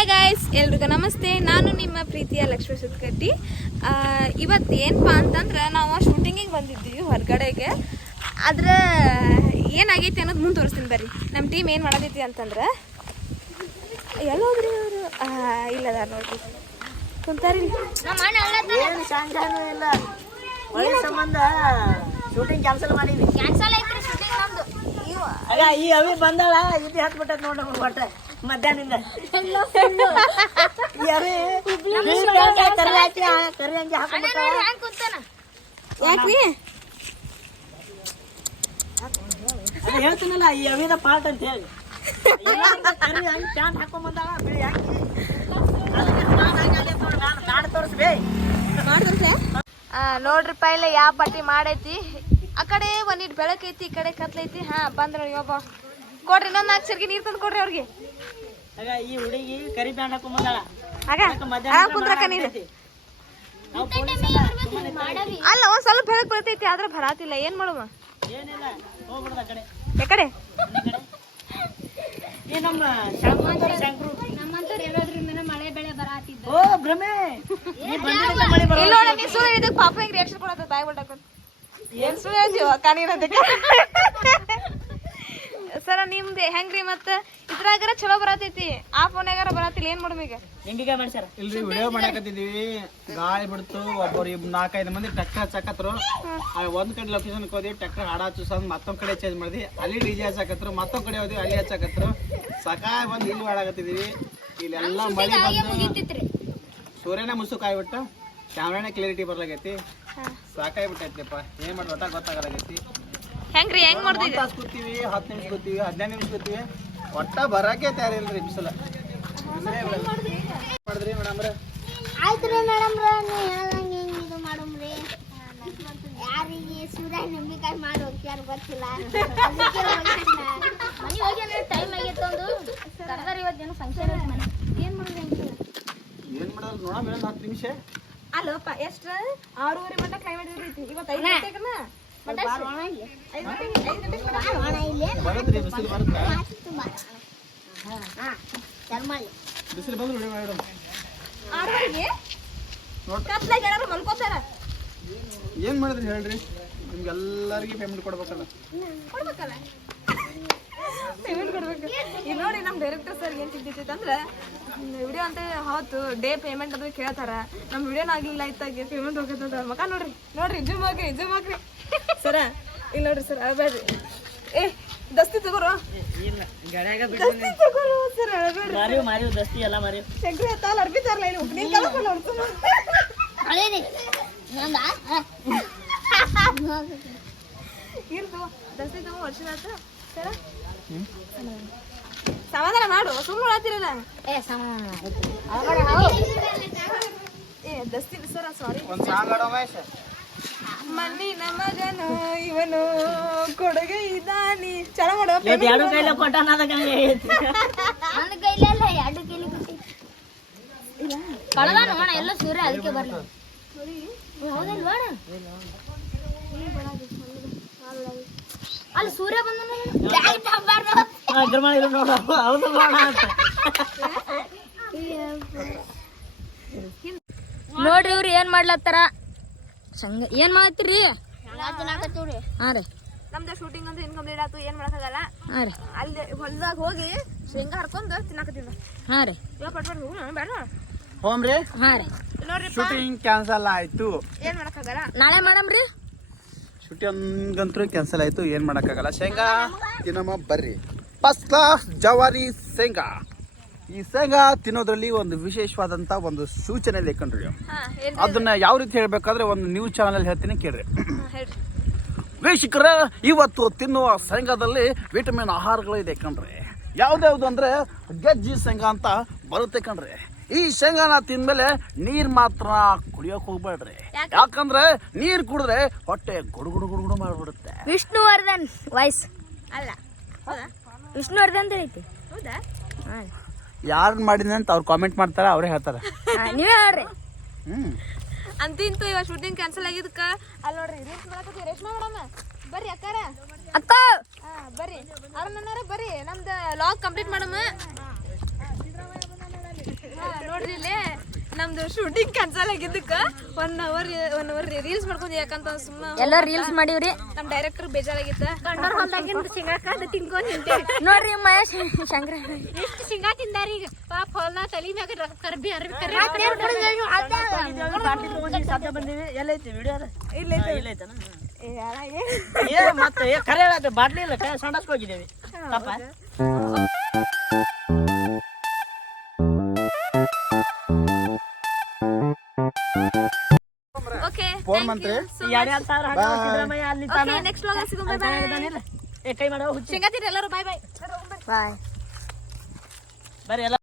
Hi guys ಎಲ್ರಿಗೂ ನಮಸ್ತೆ. ನಾನು ನಿಮ್ಮ ಪ್ರೀತಿಯ ಲಕ್ಷ್ಮೀ ಸುತ್ಕಟ್ಟಿ. ಇವತ್ತು ಏನಪ್ಪಾ ಅಂತಂದ್ರೆ ನಾವು ಶೂಟಿಂಗಿಗೆ ಬಂದಿದ್ದೀವಿ ಹೊರಗಡೆಗೆ. ಆದ್ರೆ ಏನಾಗೈತಿ ಅನ್ನೋದು ಮುಂದೆ ತೋರಿಸ್ತೀನಿ ಬರ್ರಿ. ನಮ್ಮ ಟೀಮ್ ಏನು ಮಾಡತೈತಿ ಅಂತಂದ್ರೆ ಎಲ್ಲೋದ್ರಿ ಅವರು? ಇಲ್ಲದಾರ ನೋಡ್ರಿ. ಕುಂತಾರಿ ಏನು ಸಂಘನೂ ಇಲ್ಲ. ಒಳ್ಳೆ ಸಂಬಂಧ. ಶೂಟಿಂಗ್ ಕ್ಯಾನ್ಸಲ್ ಮಾಡಿದ್ವಿ. ಕ್ಯಾನ್ಸಲ್ ಶೂಟಿಂಗ್ ನಮ್ದು. ಆಗ ಈ ಅವಿ ಬಂದಾಳ ಇದು ಹತ್ಬಿಟ್ಟದ ನೋಡ್ರಿ ಒಟ್ಟ ಮಧ್ಯಾಹ್ನದಿಂದ. ಈ ಅವಿ ಕರಿ ಹಾಕಿ ಕರಿ ಹಂಗೆ ಹಾಕೊಂಡ್ಬಿಟ್ಟಾಳ ಹ್ಯಾಂಗ್ ಕುಂತಾನ ಯಾಕ್ರಿ? ಅದು ಹೇಳ್ತೀನಲ್ಲ ಈ ಅವಿದ ಪಾಟ್ ಅಂತ ಹೇಳಿ. ಕರಿ ಹಂಗೆ ಪ್ಯಾಂಟ್ ಬಿಳಿ ಹಾಕಿ. ತೋರಿಸ್ಬೇ. ನೋಡ್ರಿಪ್ಪ ಇಲ್ಲ ಯಾವ ಪಟ್ಟಿ ಮಾಡೈತಿ. ಆ ಕಡೆ ಒಂದಿಟ್ ಬೆಳಕೈತಿ ಈ ಕಡೆ ಕತ್ಲೈತಿ. ಹಾ ಬಂದ್ರಿ ಒಬ್ಬ ಕೊಡ್ರಿ ಇನ್ನೊಂದು ನಾಲ್ಕು ಸರ್ಗಿ ನೀರು ತಂದು ಕೊಡ್ರಿ ಅವ್ರಿಗೆ. ಆಗ ಈ ಹುಡುಗಿ ಕರಿ ಪ್ಯಾಂಟ್ ಹಾಕೊಂಡ್ ಬಂದಾಳ. ಆಗ ಅದಕ್ಕೆ ಆಗ ಮಧ್ಯಾಹ್ನ ಕುಂದ್ರಕ್ಕ ನೀನು. ಆಗ್ತೈತಿ. ನಾವು ಪೊಲೀಸ್ ಅಲ್ಲ, ಒಂದ್ ಸ್ವಲ್ಪ ಬೆಳಕು ಬರ್ತೈತಿ ಆದ್ರೆ ಬರಾತಿಲ್ಲ ಏನ್ ಮಾಡುವ? ಏನಿಲ್ಲ ಹೋಗ್ಬಿಡ್ದ ಕಡೆ. ಯಾಕಡೆ ಈ ನಮ್ಮ ಶಾಂತವ್ರ ಶಂಕ್ರು. ನಮ್ಮಂತವ್ರು ಹೇಳೋದ್ರ ಮೇಲೆ ಮಳೆ ಬೆಳೆ ಬರಾತಿದ್ದ. ಓ ಭ್ರಮೆ. ನೀ ಬಂದಿದ್ದಕ್ಕೆ ಮಳೆ ಬರೋದು. ಇಲ್ಲ ನೋಡ ನೀ ಸುಳ್ಳು ಹೇಳಿದಕ್ಕೆ ಪಾಪ ಹಿಂಗ್ ರಿಯಾಕ್ಷನ್ ಕೊಡತ್ತ ಬಾಯ್ ಬಿಟ್ಟಾಕೊಂಡು ಏನ್ ಸುಳ್ಳು ಹೇಳ್ತೀವ ಕಾಣಿರೋದಕ್ಕೆ ಸರ ನಿಮ್ದು ಹೆಂಗ್ರಿ ಮತ್ತ? ಇದ್ರಾಗಾರ ಚಲೋ ಬರತೈತಿ. ಆ ಫೋನ್ಯಾಗಾರ ಬರತಿಲ್ಲ ಏನ್ ಮಾಡುಮ ಈಗ? ನಿಂಬಿಗೆ ಮಾಡ್ಸ್ಯಾರ? ಇಲ್ರಿ ವಿಡಿಯೋ ಮಾಡಕತ್ತಿದೀವಿ ಗಾಳಿ ಬಿಡ್ತು ಒಬ್ಬರು ಇಬ್ ನಾಲ್ಕೈದು ಮಂದಿ ಟ್ರ್ಯಾಕ್ಟರ್ ಹಚ್ಚಾಕತ್ರು. ಆ ಒಂದ್ ಕಡೆ ಲೊಕೇಶನ್ ಹೋದ್ವಿ ಟ್ರ್ಯಾಕ್ಟರ್ ಹಾಡ ಹಚ್ಚು ಮತ್ತೊಂದ್ ಕಡೆ ಚೇಂಜ್ ಮಾಡಿದ್ವಿ. ಅಲ್ಲಿ ಡಿಜೆ ಹಚ್ಚಾಕತ್ರು ಮತ್ತೊಂದ್ ಕಡೆ ಹೋದ್ವಿ ಅಲ್ಲಿ ಹಚ್ಚಾಕತ್ರು. ಸಕಾಯ ಬಂದು ಇಲ್ಲಿ ಮಾಡಕತ್ತಿದೀವಿ ಇಲ್ಲೆಲ್ಲ ಮಳಿ ಬಂದು ಸೂರ್ಯನ ಮುಸುಕ್ ಆಗ್ಬಿಟ್ಟು ಕ್ಯಾಮ್ರಾನೇ ಕ್ಲಿಯರಿಟಿ ಬರ್ಲಾಗೈತಿ. ಸಾಕಾಗ್ಬಿಟ್ಟೈತಿಪ್ಪ ಏನ್ ಮಾಡಿ ಒಟ್ಟ ಗೊತ್ತಾಗಲಾಗೈತಿ. ಹೆಂಗ್ರಿ ಹೆಂಗ್ ಮಾಡ್ತೀವಿ ಹತ್ತು ನಿಮಿಷ ಕೂತೀವಿ ಹದಿನೈದು ನಿಮಿಷ ಕೂತೀವಿ. ಒಟ್ಟ ಬರಕ್ಕೆ ತಯಾರಿಲ್ರಿ ಬಿಸಿಲ. ಮಾಡಿದ್ರಿ ಮೇಡಮ್ರ? ಆಯ್ತ್ರಿ ಮೇಡಮ್ ನೀವು ಹೇಳ್ದಂಗೆ ಹಿಂಗ್ ಇದು ಮಾಡಮ್ರಿ? ಯಾರಿಗೆ ಸೂರ್ಯ ನಂಬಿಕಾಯಿ ಮಾಡಿ ಹೋಗ್ಯಾರ ಗೊತ್ತಿಲ್ಲ. ಮನೆ ಟೈಮ್ ಆಗೈತೆ ಒಂದು ಕರೆದಾರ ಇವತ್ತು ಏನೋ ಫಂಕ್ಷನ್ ಏನ್ ಮಾಡೋದು ಮಾಡೋದು ಹತ್ತು ನಿಮಿಷ. ಅಲ್ಲಪ್ಪ ಎಷ್ಟ? ಆರೂವರೆ ಮಟ್ಟ ಕೈ ಮಾಡಿದ್ರಿ ಇವತ್ತು ಐದು ಗಂಟೆಗನ? ಬಿಸಿಲು ಬಂದ್ರೆ ಮೇಡಮ್. ಕತ್ಲಾಗ ಮಲ್ಕೋತಾರ? ಏನ್ ಮಾಡಿದ್ರಿ ಹೇಳ್ರಿ? ನಿಮ್ಗೆಲ್ಲರಿಗೂ ಪೇಮೆಂಟ್ ಕೊಡ್ಬೇಕಲ್ಲ. ಕೊಡ್ಬೇಕಲ್ಲ? ಪೇಮೆಂಟ್ ಕೊಡ್ಬೇಕು. ಈಗ ನೋಡಿ ನಮ್ಮ ಡೈರೆಕ್ಟರ್ ಸರ್ ಏನು ತಿಂತೈತಿ ಅಂದ್ರೆ ವಿಡಿಯೋ ಅಂತ ಹೌದು ಡೇ ಪೇಮೆಂಟ್ ಅದು ಕೇಳ್ತಾರ. ನಮ್ಮ ವಿಡಿಯೋನ ಆಗ್ಲಿಲ್ಲ ಇತ್ತಾಗೆ ಪೇಮೆಂಟ್ ಹೋಗ್ತದ ಮಕ ನೋಡ್ರಿ ನೋಡ್ರಿ ಜೂಮ್ ಹಾಕ್ರಿ ಜೂಮ್ ಹಾಕ್ರಿ. ಸರ? ಇಲ್ಲ ನೋಡ್ರಿ ಸರ್ ಅಳ್ಬೇಡ್ರಿ ಏ ದಸ್ತಿ ತಗೋರು. ಇಲ್ಲ ಗಡ್ಯಾಗ ದಸ್ತಿ ತಗೋರು ಸರ್ ಅಳ್ಬೇಡ್ರಿ ದಸ್ತಿ ಎಲ್ಲ ಮಾರಿವ್ ಶಂಕರ ತಾಲ್ ನಂದ ಇರ್ತು ದಸ್ತಿ ತಗೋ ವರ್ಷ ಆಯ್ತು ಸರ? ಸಮಾಧಾನ ಮಾಡು ಸುಮ್ಮನೆ ಮಾಡತ್ತೀರಲ್ಲ ಏ ಸಮಾನ ಏ ದಸ್ತಿ ಸರ ಸಾರಿ ಒಂದ್ ಸಾಂಗ್ ಆಡೋ ಮಹೇಶ್ ಮಣ್ಣಿನ ಮಗನು ಇವನು ಕೊಡುಗೆ ಇದಾನಿ ಚಲೋ ಮಾಡೋ ಎರಡು ಕೈಲ ಕೊಟ್ಟ ನನ್ನ ಕೈಲೇ. ನನ್ನ ಕೈಲೆಲ್ಲ ಎರಡು ಕೈಲಿ ಕೊಟ್ಟಿ. ಕಳದ ನೋಡ ಎಲ್ಲ ಸೂರ್ಯ ಅದಕ್ಕೆ ಬರ್ಲಿ. ಹೌದಲ್ವಾ ಅಲ್ಲಿ ಸೂರ್ಯ ಬಂದ ನೋಡು. ಹೌದು ನೋಡ ನೋಡ್ರಿ ಇವ್ರು ಏನ್ ಮಾಡ್ಲತ್ತಾರ? ಸಂಗ ಏನ್ ಮಾಡತ್ತೀರಿ? ಹಾ ರೀ. ನಮ್ದು ಶೂಟಿಂಗ್ ಅಂದ್ರೆ ಇನ್ಕಂಪ್ಲೀಟ್ ಆಯ್ತು ಏನ್ ಮಾಡಕ್ಕಾಗಲ್ಲ. ಹಾ ರೀ. ಅಲ್ಲಿ ಹೊಲ್ದಾಗ ಹೋಗಿ ಶೇಂಗಾ ಹರ್ಕೊಂಡು ತಿನ್ನಕತ್ತಿದ್ದ ಹಾ ರೀ. ಇವಾಗ ಪಟ್ ಪಟ್ ಹೋಗೋಣ ಬೇಡ ಹೋಮ್ರಿ ಹಾ ರೀ. ನೋಡ್ರಿ ಶೂಟಿಂಗ್ ಕ್ಯಾನ್ಸಲ್ ಆಯ್ತು. ಏನ್ ಮಾಡಕ್ಕಾಗಲ್ಲ? ನಾಳೆ ಮಾಡಮ್ರಿ ಶೂಟಿಂಗ್ ಕ್ಯಾನ್ಸಲ್ ಆಯ್ತು ಏನ್ ಮಾಡಕ್ಕಾಗಲ್ಲ. ಶೇಂಗಾ ತಿನ್ನಮ್ಮ ಬರ್ರಿ. ಫಸ್ಟ್ ಕ್ಲಾಸ್ ಜವಾರಿ ಶೇಂಗಾ. ಈ ಶೇಂಗ ತಿನ್ನೋದ್ರಲ್ಲಿ ಒಂದು ವಿಶೇಷವಾದಂತ ಒಂದು ಸೂಚನೆ ಇದೆ ಕಣ್ರಿ. ಅದನ್ನ ಯಾವ ರೀತಿ ಹೇಳ್ಬೇಕಾದ್ರೆ ಒಂದು ನ್ಯೂಸ್ ಚಾನಲ್ ಹೇಳ್ತೀನಿ ಕೇಳ್ರಿ. ವೀಕ್ಷಕರ ಇವತ್ತು ತಿನ್ನುವ ಶೇಂಗಾದಲ್ಲಿ ವಿಟಮಿನ್ ಆಹಾರಗಳು ಇದೆ ಕಣ್ರಿ. ಯಾವ್ದ್ಯಾವ್ದು ಅಂದ್ರೆ ಗೆಜ್ಜಿ ಶೇಂಗಾ ಅಂತ ಬರುತ್ತೆ ಕಣ್ರಿ. ಈ ಶೇಂಗಾನ ತಿಂದ್ಮೇಲೆ ನೀರ್ ಮಾತ್ರ ಕುಡಿಯೋಕ್ ಹೋಗ್ಬೇಡ್ರಿ. ಯಾಕಂದ್ರೆ ನೀರ್ ಕುಡಿದ್ರೆ ಹೊಟ್ಟೆ ಗುಡುಗುಡು ಗುಡುಗುಡು ಮಾಡ್ಬಿಡುತ್ತೆ. ವಿಷ್ಣುವರ್ಧನ್ ವಾಯ್ಸ್. ಅಲ್ಲ ಹೌದಾ? ವಿಷ್ಣುವರ್ಧನ್ ಅಂತ ಐತಿ ಹೌದಾ ಯಾರು ಮಾಡಿದ ಅಂತ ಅವ್ರು ಕಾಮೆಂಟ್ ಮಾಡ್ತಾರ ಅವ್ರೇ ಹೇಳ್ತಾರೆ. ನೀವೇ ಹೇಳ್ರಿ. ಹ್ಮ್. ಅಂತಿಂತು ಇವಾಗ ಶೂಟಿಂಗ್ ಕ್ಯಾನ್ಸಲ್ ಆಗಿದ್ದಕ್ಕ? ಅಲ್ಲಿ ನೋಡ್ರಿ ರೀಲ್ಸ್ ಮಾಡಕತ್ತೀವಿ ರೇಷ್ಮೆ ಮೇಡಮ್ ಬರ್ರಿ ಅಕ್ಕಾರ. ಅಕ್ಕ! ಹಾ ಬರ್ರಿ. ಅರುಣ್ ಬರ್ರಿ. ನಮ್ದು ಲಾಗ್ ಕಂಪ್ಲೀಟ್ ಮಾಡಮ್ಮ ನಮ್ದು ಶೂಟಿಂಗ್ ಕ್ಯಾನ್ಸಲ್ ಆಗಿದ್ದಕ್ಕ one hour one hour reels ಮಾಡ್ಕೊಂಡು ಯಾಕಂತ ಸುಮ್ಮನೆ ಎಲ್ಲ ರೀಲ್ಸ್ ಮಾಡಿವ್ರಿ. ನಮ್ ಡೈರೆಕ್ಟರ್ ಬೇಜಾರಾಗಿತ್ತ. ಗಂಡರ್ ಹೊಲ್ದಾಗಿಂದ ಶೇಂಗಾ ಕಾಳು ತಿನ್ಕೊಂಡ್ ನಿಂತೆ ನೋಡ್ರಿ ಮಹೇಶ್ ಶಂಕರ. ಎಷ್ಟು ಶೇಂಗಾ ತಿಂದಾರಿ ಈಗ? ಪಾಪ ಹೊಲ್ದ ತಲಿ ಮ್ಯಾಗ ಕರ್ಬಿ ಅರ್ಬಿ ಕರ್ಬಿ ಬಂದಿವಿ ಎಲ್ಲ ಐತಿ ವಿಡಿಯೋ ಇಲ್ಲ ಇಲ್ಲೈತನ ಏ ಮತ್ತೆ ಕರೆ ಬಾಟ್ಲಿ ಇಲ್ಲ ಕೈ ಸಂಡಸ್ಕ್ ಫೋನ್ ಮಂತ್ರಿ. ನೆಕ್ಸ್ಟ್ ವ್ಲಾಗ್ ಸಿಗೋಣ ಕೈ ಮಾಡೋ ಹುಚ್ಚಿ. ಎಲ್ಲರೂ ಬಾಯ್ ಬಾಯ್ ಬಾಯ್ ಬರ್ರಿ ಎಲ್ಲ